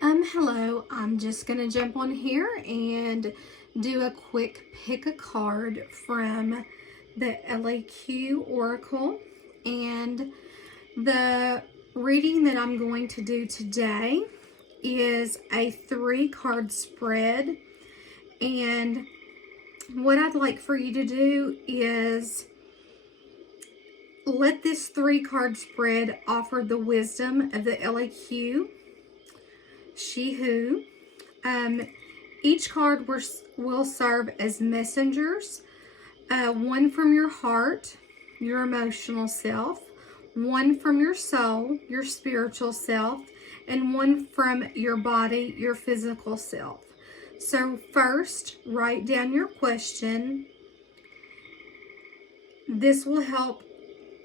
Hello, I'm just going to jump on here and do a quick pick a card from the LAQ Oracle. And the reading that I'm going to do today is a 3-card spread. And what I'd like for you to do is let this 3-card spread offer the wisdom of the LAQ, she who. Each card will serve as messengers, one from your heart, your emotional self, one from your soul, your spiritual self, and one from your body, your physical self. So first, write down your question. This will help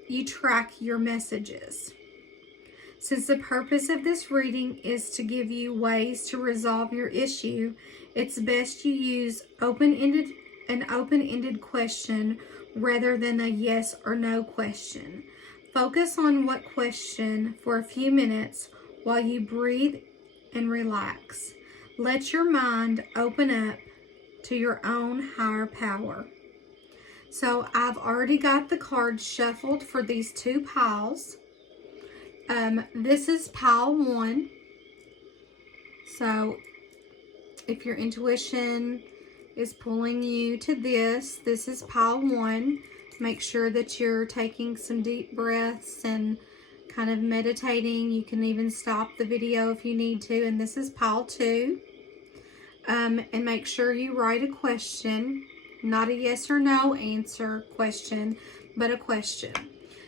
you track your messages. Since the purpose of this reading is to give you ways to resolve your issue, it's best you use an open-ended question rather than a yes or no question. Focus on what question for a few minutes while you breathe and relax. Let your mind open up to your own higher power. So I've already got the cards shuffled for these 2 piles. This is pile 1. So if your intuition is pulling you to this is pile 1. Make sure that you're taking some deep breaths and kind of meditating. You can even stop the video if you need to. And this is pile 2. And make sure you write a question, not a yes or no answer question, but a question.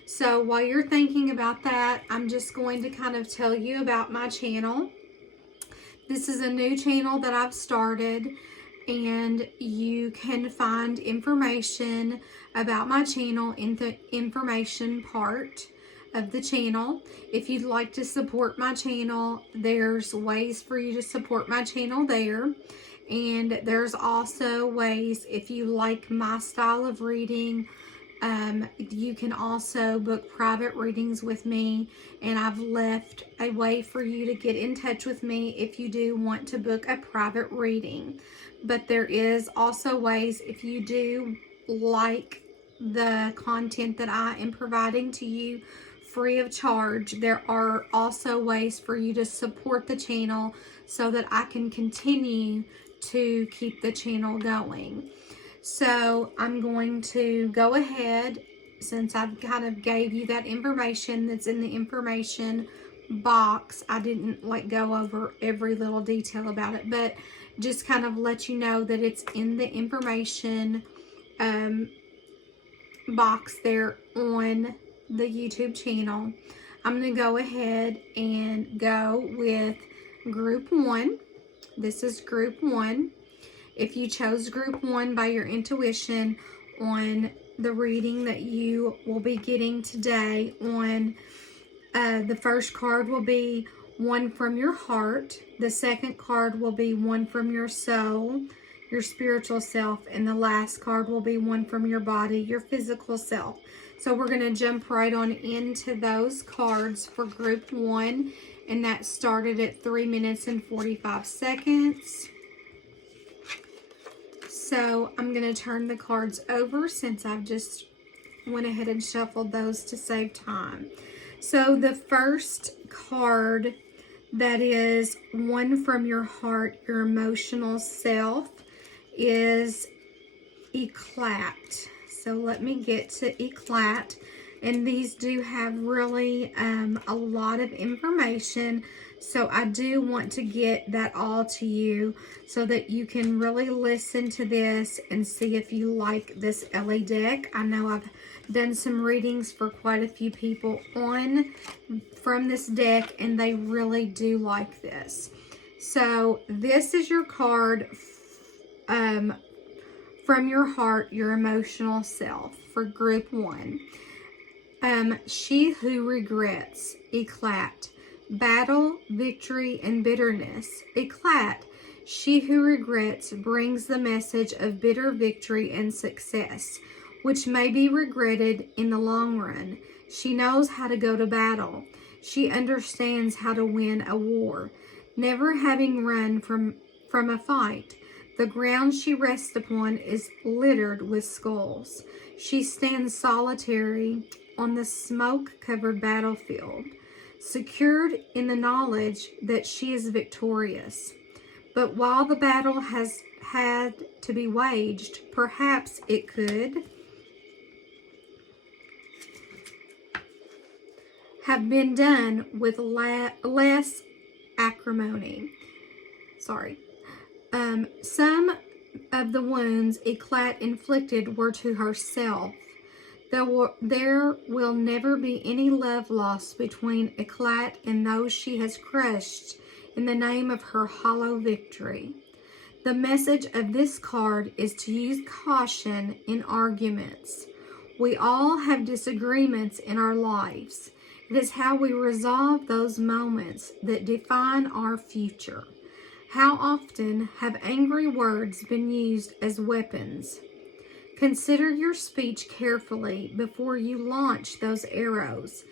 So while you're thinking about that, I'm just going to kind of tell you about my channel. This is a new channel that I've started, and you can find information about my channel in the information part of the channel. If you'd like to support my channel, there's ways for you to support my channel there. And there's also ways, if you like my style of reading, you can also book private readings with me, and I've left a way for you to get in touch with me if you do want to book a private reading. But there is also ways, if you do like the content that I am providing to you free of charge, there are also ways for you to support the channel so that I can continue to keep the channel going. So I'm going to go ahead, since I've kind of gave you that information that's in the information box. I didn't go over every little detail about it, but just kind of let you know that it's in the information box there on the YouTube channel. I'm going to go ahead and go with group 1. This is group 1. If you chose group 1 by your intuition on the reading that you will be getting today, the first card will be one from your heart. The second card will be one from your soul, your spiritual self, and the last card will be one from your body, your physical self. So we're going to jump right on into those cards for group 1, and that started at 3 minutes and 45 seconds. So I'm going to turn the cards over since I've just went ahead and shuffled those to save time. So the first card, that is one from your heart, your emotional self, is Eclat. So let me get to Eclat. And these do have really a lot of information. So I do want to get that all to you so that you can really listen to this and see if you like this LA deck. I know I've done some readings for quite a few people from this deck, and they really do like this. So this is your card from your heart, your emotional self, for group 1. She who regrets, Eclat. Battle, victory, and bitterness. Eclat. She who regrets brings the message of bitter victory and success, which may be regretted in the long run. She knows how to go to battle. She understands how to win a war. never having run from a fight. The ground she rests upon is littered with skulls. She stands solitary on the smoke-covered battlefield, secured in the knowledge that she is victorious. But while the battle has had to be waged, perhaps it could have been done with less acrimony. Some of the wounds Eclat inflicted were to herself. There will never be any love lost between Eclat and those she has crushed in the name of her hollow victory. The message of this card is to use caution in arguments. We all have disagreements in our lives. It is how we resolve those moments that define our future. How often have angry words been used as weapons? Consider your speech carefully before you launch those arrows.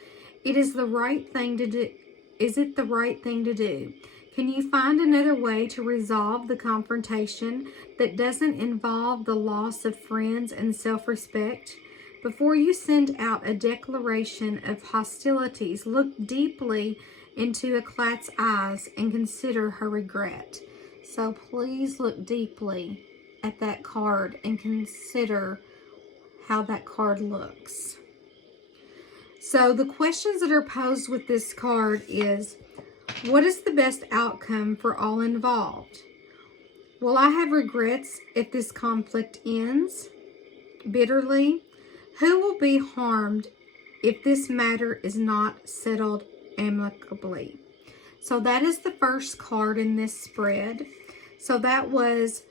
It is the right thing to do. Is it the right thing to do? Can you find another way to resolve the confrontation that doesn't involve the loss of friends and self-respect? Before you send out a declaration of hostilities, look deeply into Eclat's eyes and consider her regret. So please look deeply at that card and consider how that card looks. So the questions that are posed with this card is, what is the best outcome for all involved? Will I have regrets if this conflict ends bitterly? Who will be harmed if this matter is not settled amicably? So that is the first card in this spread. So that was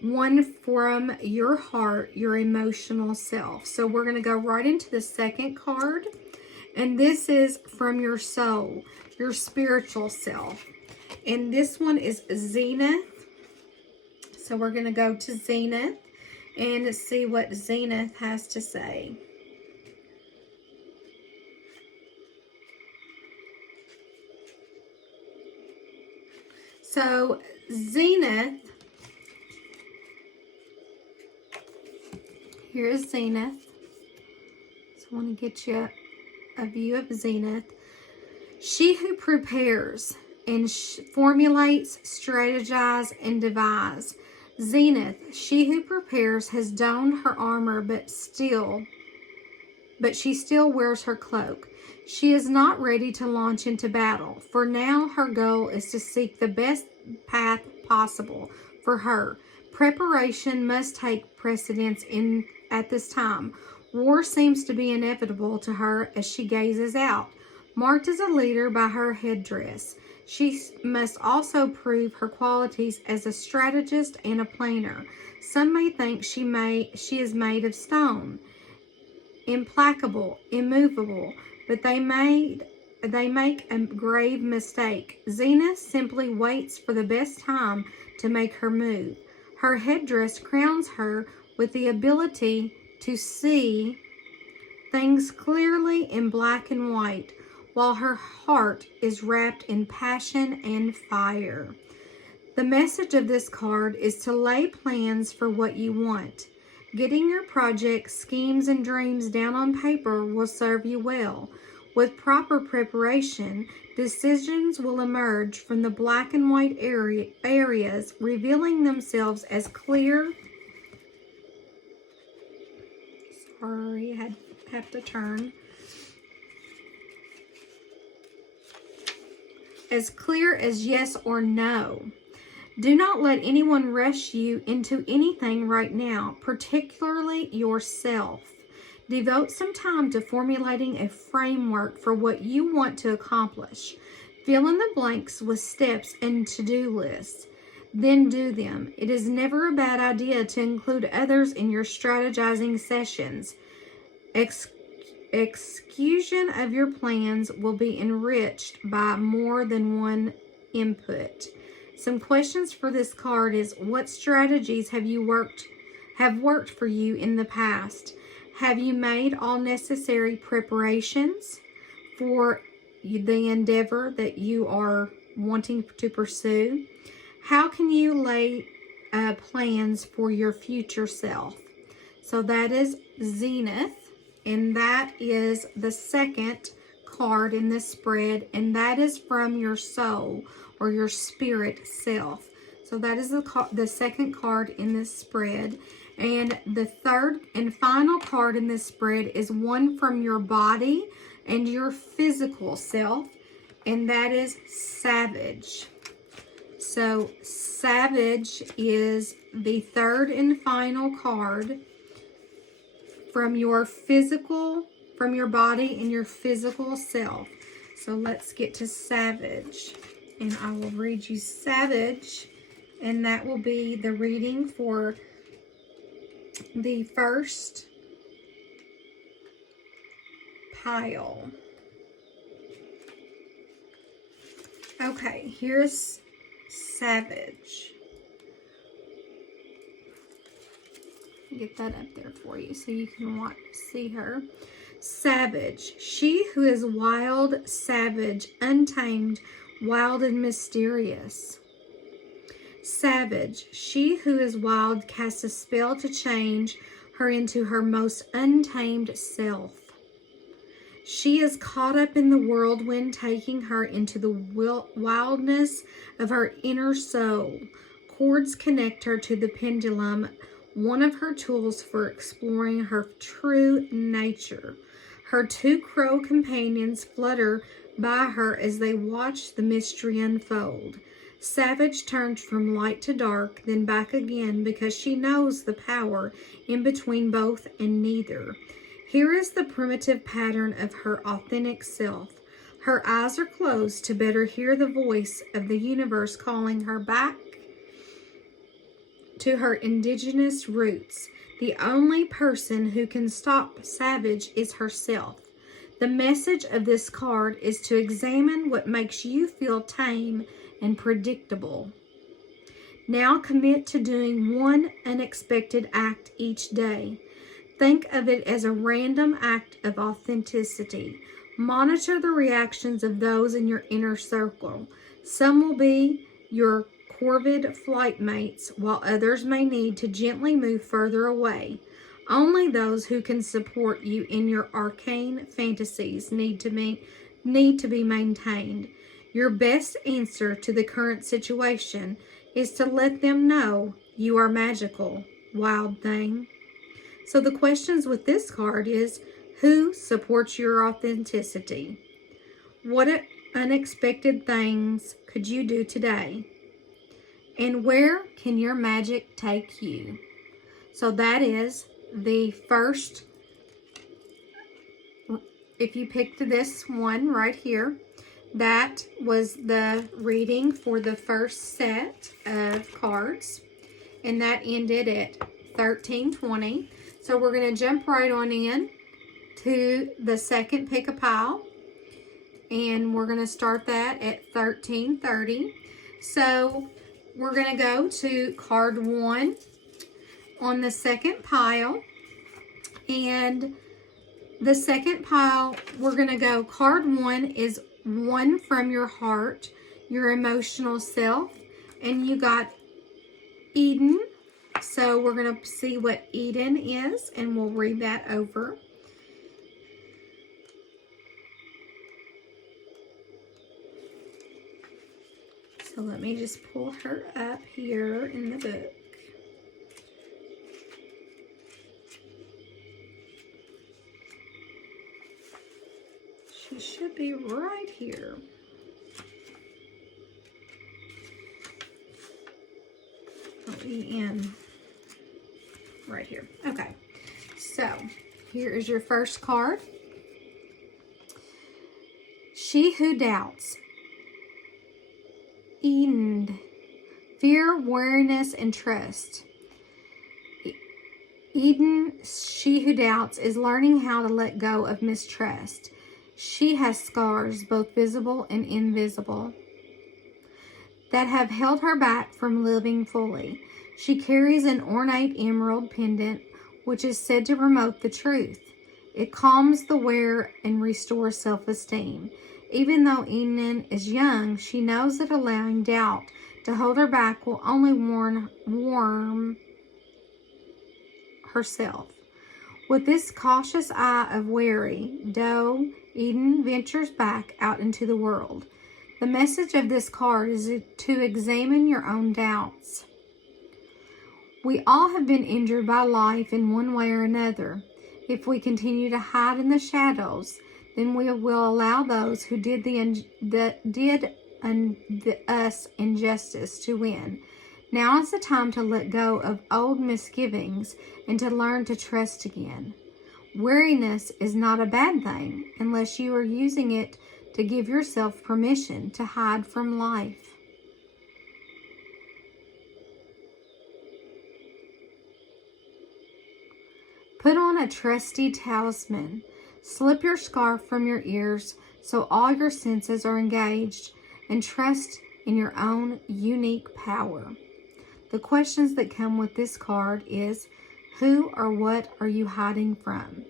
one from your heart, your emotional self. So we're going to go right into the second card. And this is from your soul, your spiritual self. And this one is Zenith. So we're going to go to Zenith and see what Zenith has to say. So Zenith, here's Zenith. So I want to get you a view of Zenith. She who prepares and formulates, strategizes, and devises. Zenith, she who prepares, has donned her armor, but she still wears her cloak. She is not ready to launch into battle. For now, her goal is to seek the best path possible for her. Preparation must take precedence at this time. War seems to be inevitable to her as she gazes out. Marked as a leader by her headdress, she must also prove her qualities as a strategist and a planner. Some may think she is made of stone, implacable, immovable, but they make a grave mistake. Zenith simply waits for the best time to make her move. Her headdress crowns her with the ability to see things clearly in black and white, while her heart is wrapped in passion and fire. The message of this card is to lay plans for what you want. Getting your projects, schemes, and dreams down on paper will serve you well. With proper preparation, decisions will emerge from the black and white areas, revealing themselves as clear. Sorry, I have to turn. As clear as yes or no. Do not let anyone rush you into anything right now, particularly yourself. Devote some time to formulating a framework for what you want to accomplish. Fill in the blanks with steps and to-do lists. Then do them. It is never a bad idea to include others in your strategizing sessions. Execution of your plans will be enriched by more than one input. Some questions for this card is, what strategies have worked for you in the past? Have you made all necessary preparations for the endeavor that you are wanting to pursue? How can you lay plans for your future self? So that is Zenith, and that is the second card in this spread, and that is from your soul or your spirit self. So that is the second card in this spread. And the third and final card in this spread is one from your body and your physical self, and that is Savage. So Savage is the third and final card from your body and your physical self. So let's get to Savage, and I will read you Savage, and that will be the reading for the first pile. Okay, here's Savage. Get that up there for you so you can see her. Savage, she who is wild, savage, untamed, wild and mysterious. Savage, she who is wild, casts a spell to change her into her most untamed self. She is caught up in the whirlwind, taking her into the wildness of her inner soul. Cords connect her to the pendulum, one of her tools for exploring her true nature. Her two crow companions flutter by her as they watch the mystery unfold. Savage turns from light to dark, then back again, because she knows the power in between both and neither. Here is the primitive pattern of her authentic self. Her eyes are closed to better hear the voice of the universe calling her back to her indigenous roots. The only person who can stop Savage is herself. The message of this card is to examine what makes you feel tame and predictable. Now commit to doing one unexpected act each day. Think of it as a random act of authenticity. Monitor the reactions of those in your inner circle. Some will be your corvid flight mates, while others may need to gently move further away. Only those who can support you in your arcane fantasies need to be maintained. Your best answer to the current situation is to let them know you are magical, wild thing. So the questions with this card is, who supports your authenticity? What unexpected things could you do today? And where can your magic take you? So that is the first, if you picked this one right here, that was the reading for the first set of cards, and that ended at 13:20. So we're going to jump right on in to the second pick a pile, and we're going to start that at 13:30. So we're going to go to card 1 on the second pile, and the second pile, we're going to go, card 1 is one from your heart, your emotional self, and you got Eden. So we're going to see what Eden is, and we'll read that over. So let me just pull her up here in the book. She should be right here. I'll be in right here. Okay, so here is your first card. She who doubts. Eden. Fear, wariness, and trust. Eden, she who doubts, is learning how to let go of mistrust. She has scars, both visible and invisible, that have held her back from living fully. She carries an ornate emerald pendant, which is said to promote the truth. It calms the wearer and restores self-esteem. Even though Enon is young, she knows that allowing doubt to hold her back will only warm herself. With this cautious eye of wary doe, Eden ventures back out into the world. The message of this card is to examine your own doubts. We all have been injured by life in one way or another. If we continue to hide in the shadows, then we will allow those who did us injustice to win. Now is the time to let go of old misgivings and to learn to trust again. Weariness is not a bad thing unless you are using it to give yourself permission to hide from life. Put on a trusty talisman. Slip your scarf from your ears so all your senses are engaged, and trust in your own unique power. The questions that come with this card is, who or what are you hiding from?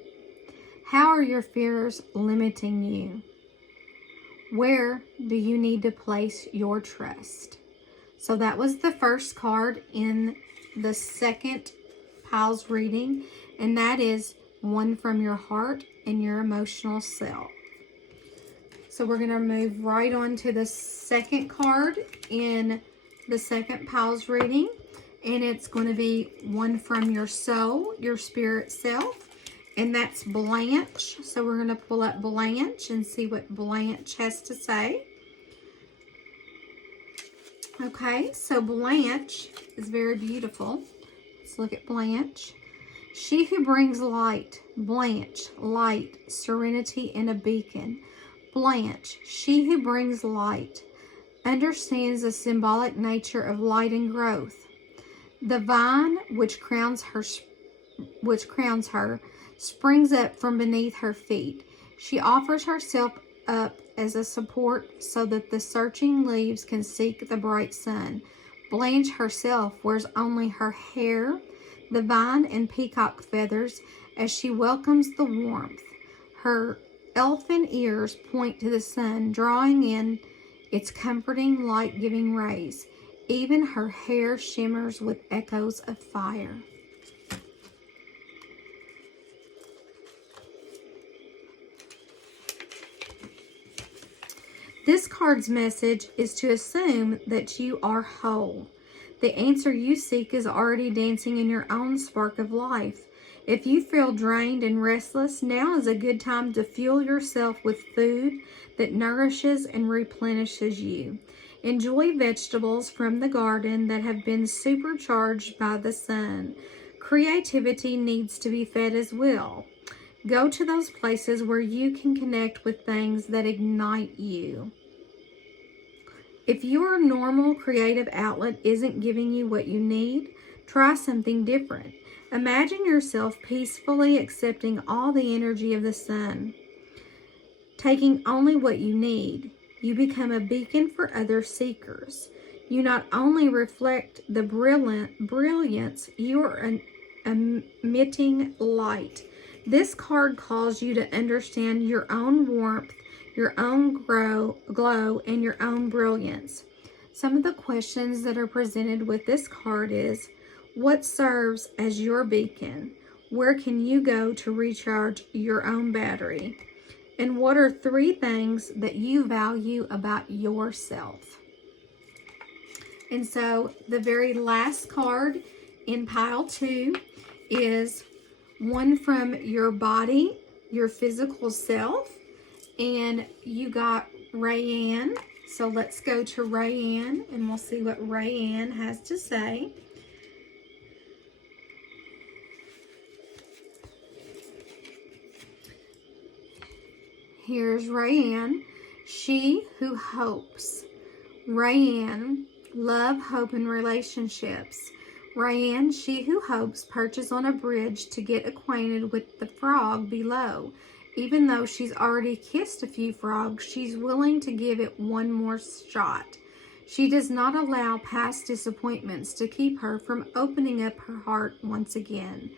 How are your fears limiting you? Where do you need to place your trust? So that was the first card in the second pile's reading, and that is one from your heart and your emotional self. So we're going to move right on to the second card in the second pile's reading, and it's going to be one from your soul, your spirit self, and that's Blanche. So we're going to pull up Blanche and see what Blanche has to say. Okay, so Blanche is very beautiful. Let's look at Blanche. She who brings light, Blanche, light, serenity, and a beacon. Blanche, she who brings light, understands the symbolic nature of light and growth. The vine which crowns her springs up from beneath her feet. She offers herself up as a support so that the searching leaves can seek the bright sun. Blanche herself wears only her hair, the vine, and peacock feathers as she welcomes the warmth. Her elfin ears point to the sun, drawing in its comforting, light-giving rays. Even her hair shimmers with echoes of fire. This card's message is to assume that you are whole. The answer you seek is already dancing in your own spark of life. If you feel drained and restless, now is a good time to fuel yourself with food that nourishes and replenishes you. Enjoy vegetables from the garden that have been supercharged by the sun. Creativity needs to be fed as well. Go to those places where you can connect with things that ignite you. If your normal creative outlet isn't giving you what you need, try something different. Imagine yourself peacefully accepting all the energy of the sun, taking only what you need. You become a beacon for other seekers. You not only reflect the brilliance, you are emitting light. This card calls you to understand your own warmth, your own glow, and your own brilliance. Some of the questions that are presented with this card is, what serves as your beacon? Where can you go to recharge your own battery? And what are 3 things that you value about yourself? And so the very last card in pile 2 is one from your body, your physical self, and you got Rayanne. So let's go to Rayanne and we'll see what Rayanne has to say. Here's Rayanne. She who hopes. Rayanne, love, hope, and relationships. Rayanne, she who hopes, perches on a bridge to get acquainted with the frog below. Even though she's already kissed a few frogs, she's willing to give it one more shot. She does not allow past disappointments to keep her from opening up her heart once again.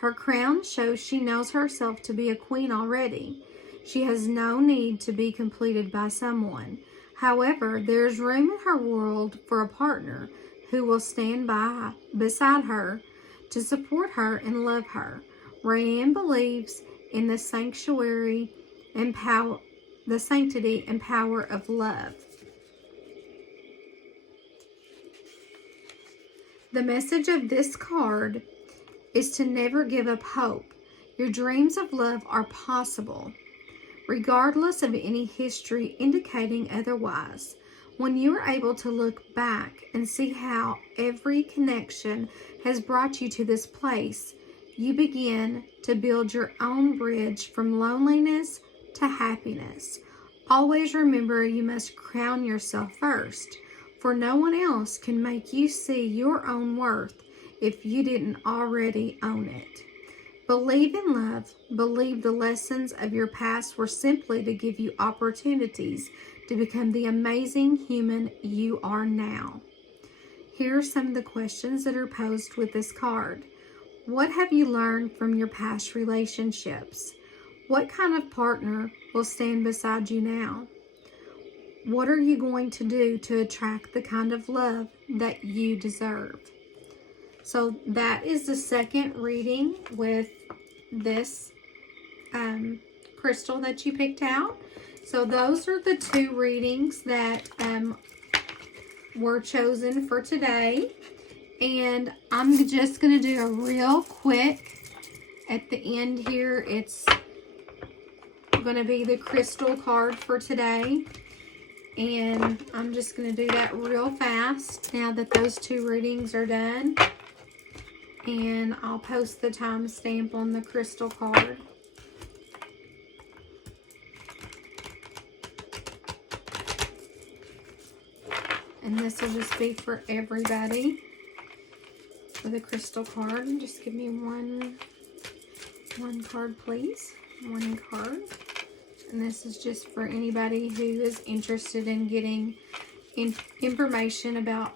Her crown shows she knows herself to be a queen already. She has no need to be completed by someone. However, there is room in her world for a partner who will stand beside her to support her and love her. Rayanne believes in the sanctuary and power, the sanctity and power of love. The message of this card is to never give up hope. Your dreams of love are possible, regardless of any history indicating otherwise. When you are able to look back and see how every connection has brought you to this place, you begin to build your own bridge from loneliness to happiness. Always remember you must crown yourself first, for no one else can make you see your own worth if you didn't already own it. Believe in love. Believe the lessons of your past were simply to give you opportunities to become the amazing human you are now. Here are some of the questions that are posed with this card. What have you learned from your past relationships? What kind of partner will stand beside you now? What are you going to do to attract the kind of love that you deserve? So that is the second reading with this crystal that you picked out. So those are the two readings that were chosen for today. And I'm just going to do a real quick, at the end here, it's going to be the crystal card for today. And I'm just going to do that real fast now that those two readings are done. And I'll post the timestamp on the crystal card. And this will just be for everybody for the crystal card. And just give me one card, please. One card. And this is just for anybody who is interested in getting information about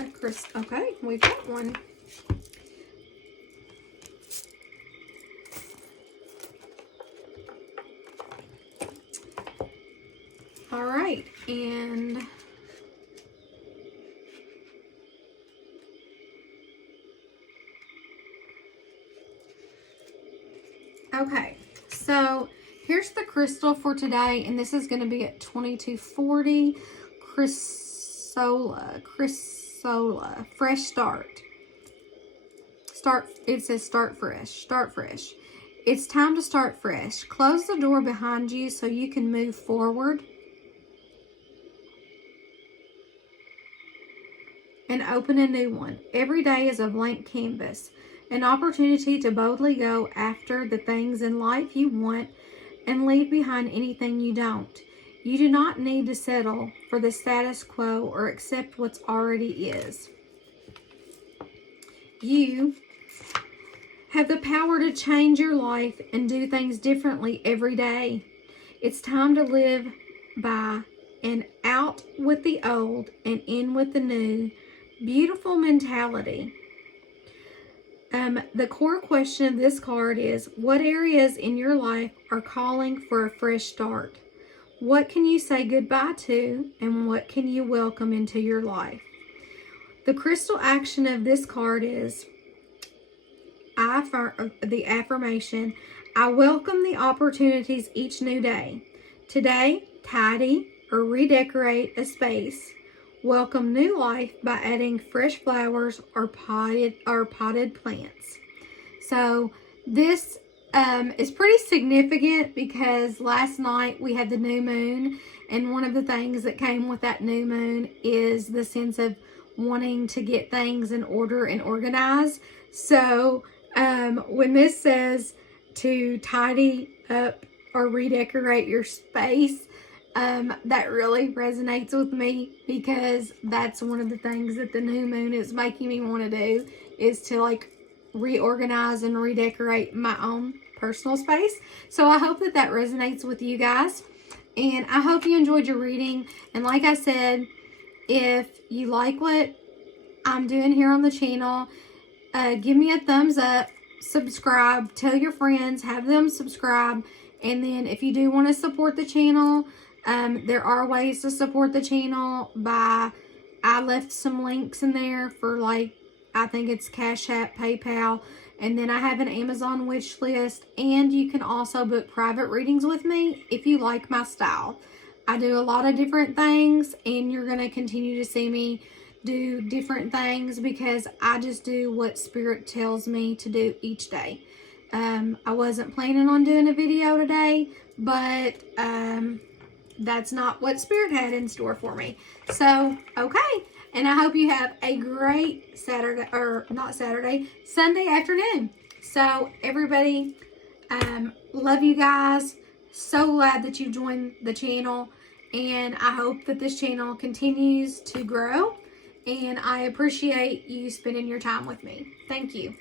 a crystal. Okay, we've got one. All right, and okay, so here's the crystal for today, and this is going to be at 2240. Chrysola, fresh start. It says start fresh. It's time to start fresh. Close the door behind you so you can move forward and open a new one. Every day is a blank canvas, an opportunity to boldly go after the things in life you want and leave behind anything you don't. You do not need to settle for the status quo or accept what's already is. You have the power to change your life and do things differently every day. It's time to live by an out with the old and in with the new beautiful mentality. The core question of this card is, what areas in your life are calling for a fresh start? What can you say goodbye to, and what can you welcome into your life? The crystal action of this card is the affirmation, I welcome the opportunities each new day. Today, tidy or redecorate a space. Welcome new life by adding fresh flowers or potted plants. So this is pretty significant because last night we had the new moon, and one of the things that came with that new moon is the sense of wanting to get things in order and organized. So when this says to tidy up or redecorate your space, that really resonates with me because that's one of the things that the new moon is making me want to do, is to like reorganize and redecorate my own personal space. So I hope that that resonates with you guys, and I hope you enjoyed your reading. And like I said, if you like what I'm doing here on the channel, give me a thumbs up, subscribe, tell your friends, have them subscribe, And then if you do want to support the channel, there are ways to support the channel by, I left some links in there for, like, I think it's Cash App, PayPal, and then I have an Amazon wish list, and you can also book private readings with me if you like my style. I do a lot of different things, and you're going to continue to see me do different things because I just do what Spirit tells me to do each day. I wasn't planning on doing a video today, but that's not what Spirit had in store for me. So, okay. And I hope you have a great Saturday, or not Saturday, Sunday afternoon. So, everybody, love you guys. So glad that you joined the channel. And I hope that this channel continues to grow. And I appreciate you spending your time with me. Thank you.